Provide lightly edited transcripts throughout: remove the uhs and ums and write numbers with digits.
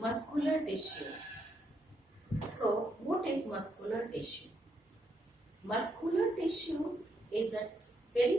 Muscular tissue. So, what is muscular tissue? Muscular tissue is a very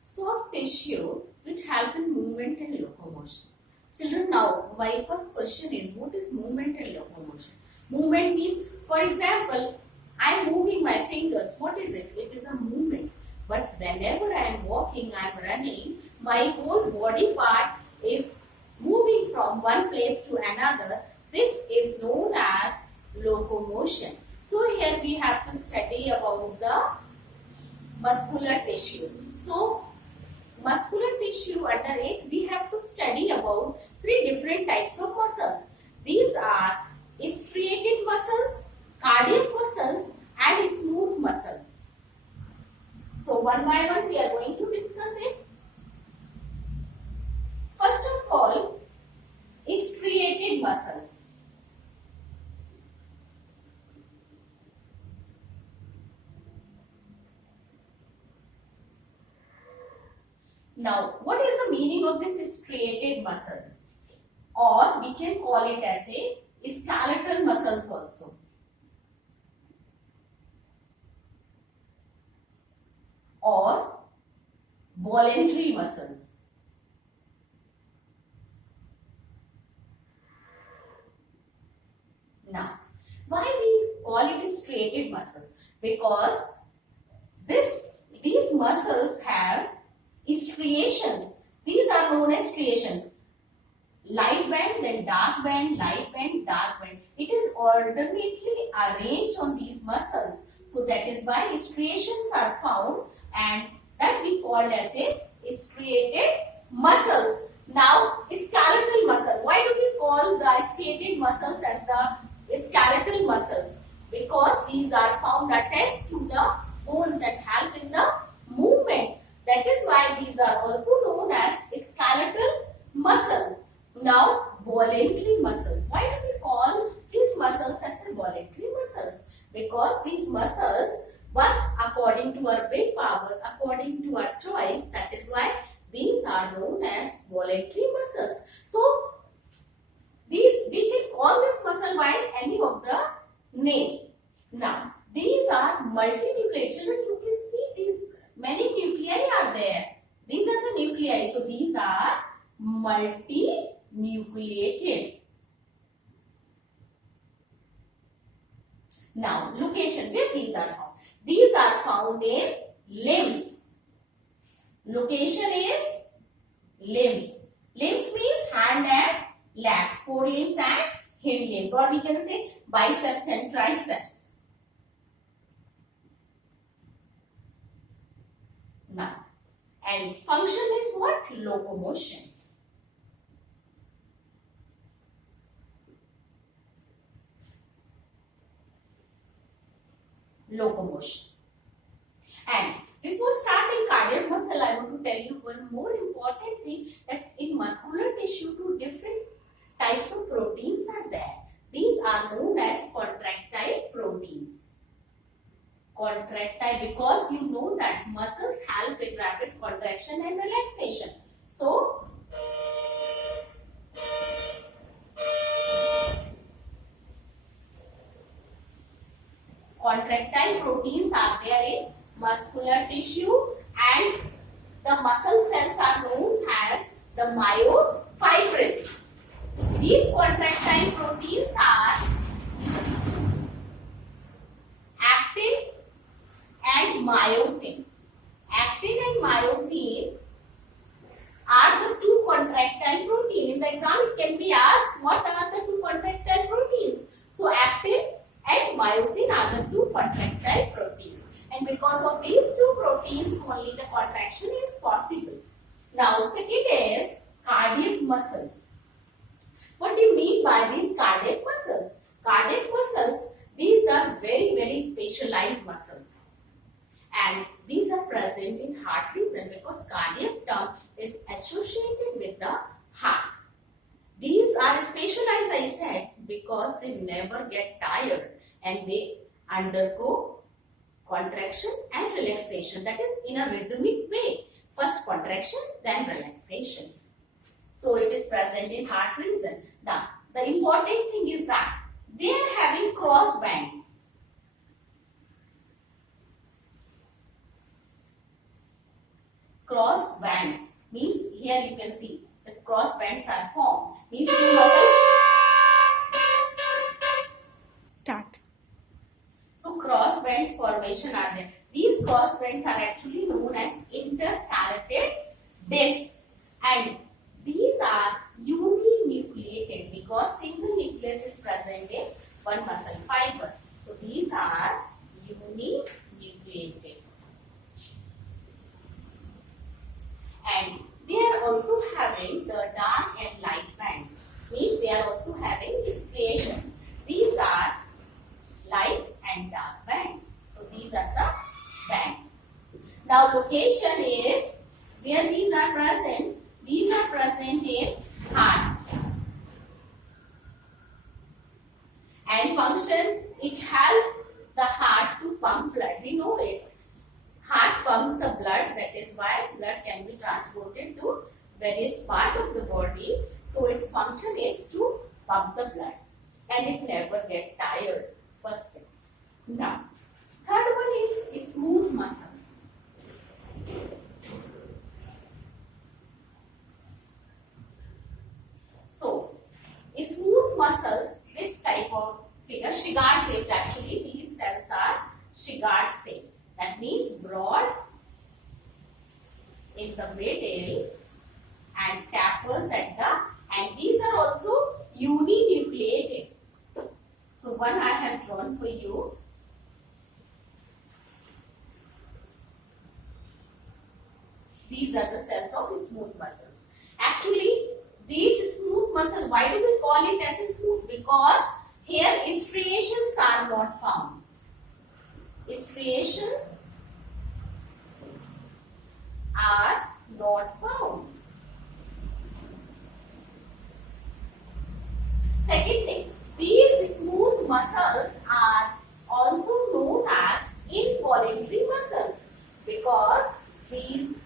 soft tissue which help in movement and locomotion. Children, now my first question is, what is movement and locomotion? Movement means, for example, I am moving my fingers. What is it? It is a movement. But whenever I am walking, I am running, my whole body part is moving from one place to another. This is known as locomotion. So here we have to study about the muscular tissue. So muscular tissue, under it we have to study about three different types of muscles. These are striated muscles, cardiac muscles and smooth muscles. So one by one we are going to discuss it. First of all, striated muscles. Now, what is the meaning of this striated muscles? Or we can call it as a skeletal muscles also. Or voluntary muscles. Now, why we call it striated muscles? Because these muscles have striations. These are known as striations. Light band, then dark band, light band, dark band. It is alternately arranged on these muscles. So that is why striations are found, and that we called as a striated muscles. Now, skeletal muscle. Why do we call the striated muscles as the skeletal muscles? Because these are found attached to the bones that help in the movement. That is why these are also known as skeletal muscles. Now, voluntary muscles. Why do we call these muscles as voluntary muscles? Because these muscles work according to our willpower, according to our choice. That is why these are known as voluntary muscles. So, these we can call this muscle by any of the name. Now, these are multinucleate. Children, you can see these many nuclei are there. These are the nuclei. So, these are multinucleated. Now, location where these are found. These are found in limbs. Location is limbs. Limbs means hand and legs, forelimbs and hind limbs, or we can say biceps and triceps. Now, and function is what? Locomotion. Locomotion. And before starting cardiac muscle, I want to tell you one more important thing, that in muscular tissue, two different types of proteins are there. These are known as contractile proteins. Contractile, because you know that muscles help in rapid contraction and relaxation. So, contractile proteins are there in muscular tissue, and the muscle cells are known as the myofibrils. These contractile proteins are actin and myosin. Actin and myosin are the two contractile proteins. In the exam, it can be asked, what are the two contractile proteins? So, actin and myosin are the two contractile proteins. And because of these two proteins, only the contraction is possible. Now, second is cardiac muscles. What do you mean by these cardiac muscles? Cardiac muscles, these are very, very specialized muscles. And these are present in heart region, because cardiac term is associated with the heart. These are specialized, I said, because they never get tired and they undergo contraction and relaxation, that is in a rhythmic way. First contraction, then relaxation. So it is present in heart region. Now, the important thing is that they are having cross bands. Cross bands means here you can see the cross bands are formed. Means two muscles. Start. So cross bands formation are there. These cross bands are actually known as intercalated discs, and these are uninucleated because single nucleus is present in one muscle fiber. So these are uninucleated, and they are also having the dark and light bands. Means they are also having striations. These are light and dark bands. So these are the bands. Now location is where these are present. These are present in heart. And function, it helps the heart to pump blood. We know it. Heart pumps the blood. That is why blood can be transported to various part of the body. So its function is to pump the blood. And it never gets tired. First thing. Now, third one is smooth muscles. So, smooth muscles, this type of figure, cigar shaped actually, these cells are cigar shaped. That means broad in the middle and tapers at the, and these are also uninucleated. So one I have drawn for you. These are the cells of smooth muscles. Actually, these smooth muscles, why do we call it as a smooth? Because here striations are not found. Striations are not found. Second thing, these smooth muscles are also known as involuntary muscles because these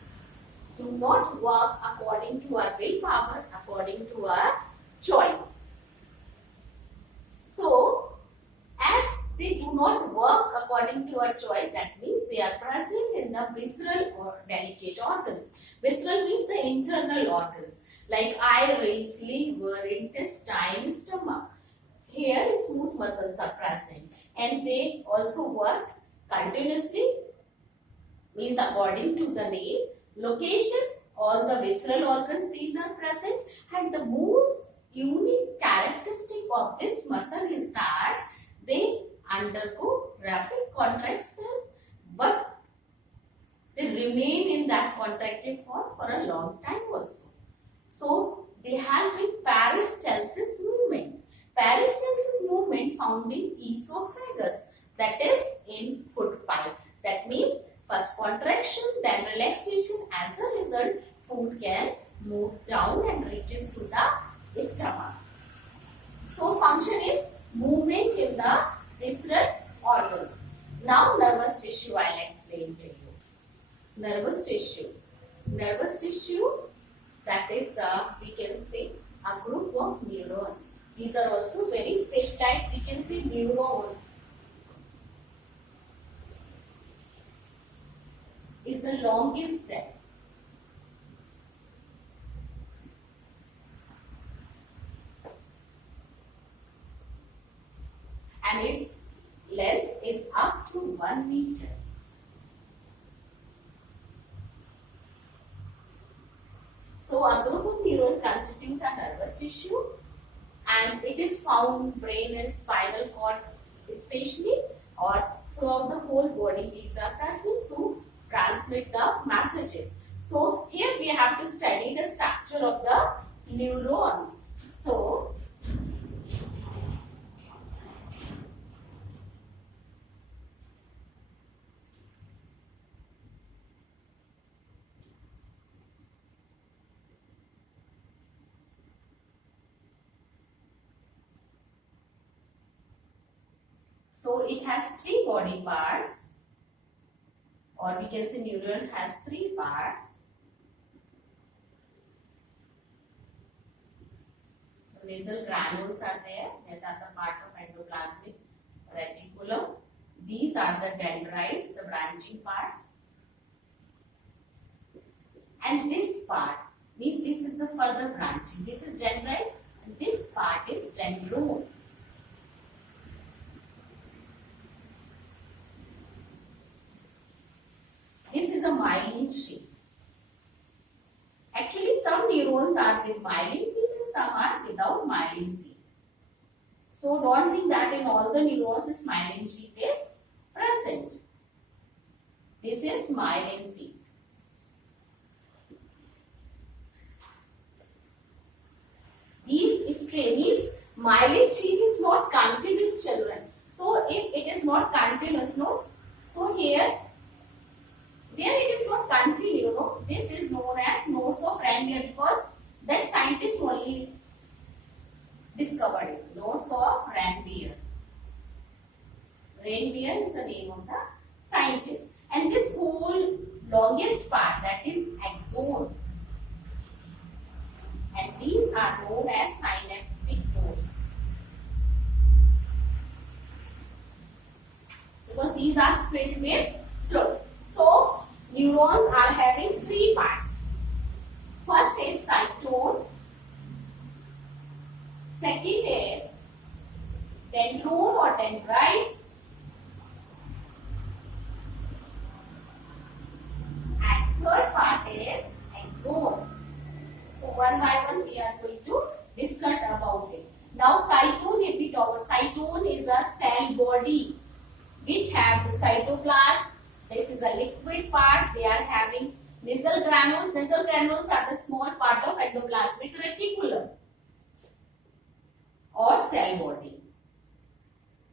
do not work according to our willpower, according to our choice. So, as they do not work according to our choice, that means they are present in the visceral or delicate organs. Visceral means the internal organs like iris, liver, intestine, stomach. Here smooth muscles are present and they also work continuously, means according to the name. Location, all the visceral organs, these are present, and the most unique characteristic of this muscle is that they undergo rapid contraction, but they remain in that contracted form for a long time also. So they have a peristalsis movement. Peristalsis movement found in esophagus, that is in food pipe. That means first contraction, then relaxation. As a result, food can move down and reaches to the stomach. So function is movement in the visceral organs. Now nervous tissue I will explain to you. Nervous tissue. Nervous tissue, that is we can say a group of neurons. These are also very specialized. We can say neuron is the longest cell. And its length is up to 1 meter. So a group of neurons constitute a nervous tissue, and it is found brain and spinal cord especially, or throughout the whole body. These are present to transmit the messages. So here we have to study the structure of the neuron. So it has 3 body parts, or we can say neuron has 3 parts. So basal granules are there that are the part of endoplasmic reticulum. These are the dendrites, the branching parts. And this part means this is the further branching. This is dendrite and this part is dendron. This is a myelin sheath. Actually, some neurons are with myelin sheath and some are without myelin sheath. So don't think that in all the neurons this myelin sheath is present. This is myelin sheath. These myelin sheath is not continuous, children. So if it is not continuous, no. So here, where it is not continuous, no, this is known as nodes of Ranvier because that scientist only discovered it. Nodes of Ranvier. Ranvier is the name of the scientist. And this whole longest part, that is axon. And these are known as synaptic nodes. Because these are filled with fluid. So, neurons are having three parts. First is cytone. Second is dendron or dendrites. And third part is axon. So one by one we are going to discuss about it. Now cytone, if we talk about cytone, is a cell body which have the cytoplasm. This is a liquid part. They are having nasal granules. Nasal granules are the small part of endoplasmic reticulum or cell body.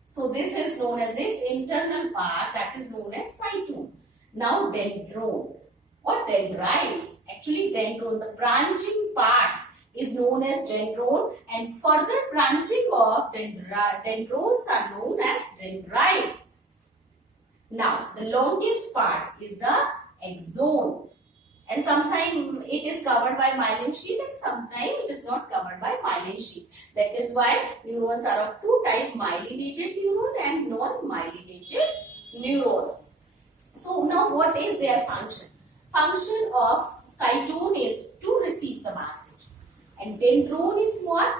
So this is known as this internal part, that is known as cytone. Now dendron or dendrites. Actually dendron, the branching part is known as dendron, and further branching of dendrons are known as dendrites. Now the longest part is the axon, and sometimes it is covered by myelin sheath and sometimes it is not covered by myelin sheath. That is why neurons are of two types, myelinated neuron and non-myelinated neuron. So now what is their function? Function of cytone is to receive the message, and dendron is what?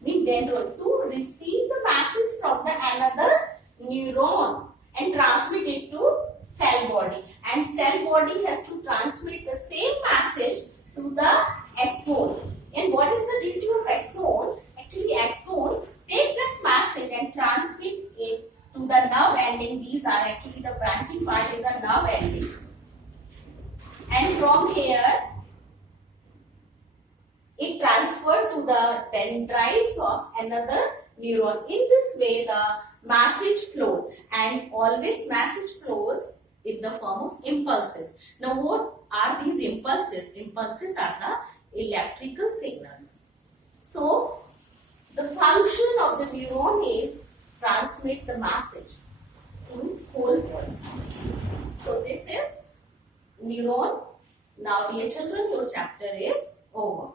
Mean dendron to receive the message from the another neuron and transmit it to cell body, and cell body has to transmit the same message to the axon. And what is the duty of axon? Actually axon take that message and transmit it to the nerve ending. These are actually the branching part is a nerve ending. And from here, it transferred to the dendrites of another neuron. In this way, the message flows, and always message flows in the form of impulses. Now, what are these impulses? Impulses are the electrical signals. So, the function of the neuron is transmit the message to whole body. So, this is neuron. Now dear children, your chapter is over.